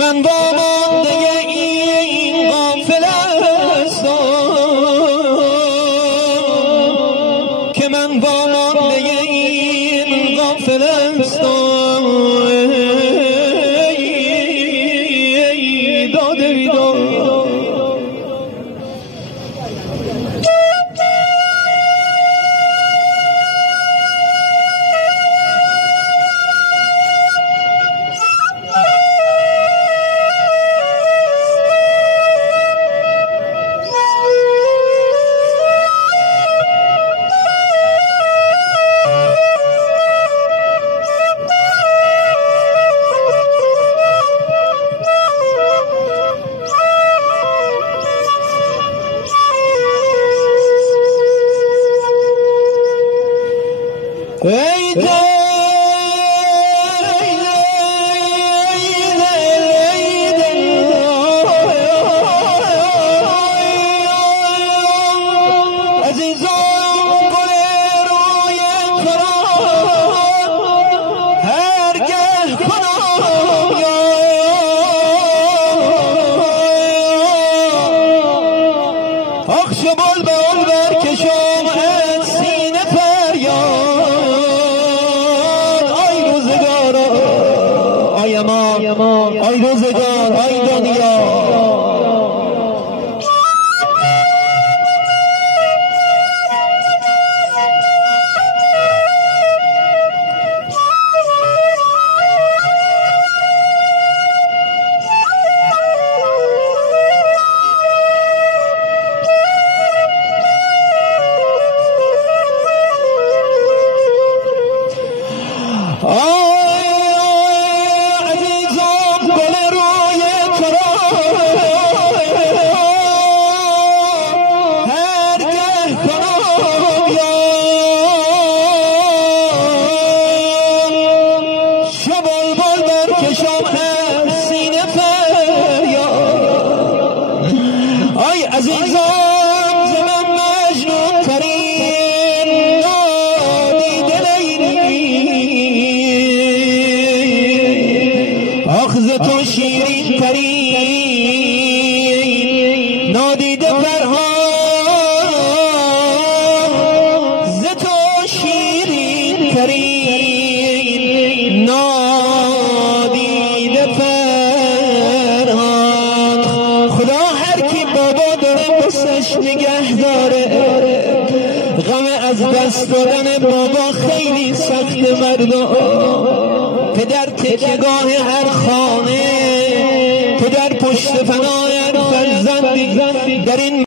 من وامانده این غافل هستم، که من وامانده این غافل هستم. داده بیدار ای دل عزیزان گل روی ترا هرگه کنم آخش بل بل برکشم از سینه فریاد. آی روزگار آی دنیا عزیزان زمان مجنون ترین نادیده لیلی آخ ز تو شیرین ترین نادیده فرهاد ز تو شیرین ترین نادیده فرهاد. خدا هر کی بابا بسش نگه داره، غم از دست دادن بابا خیلی سخت مردم. پدر تکیهگاه هر خانه، پدر پشت پناه هر فرزندی در این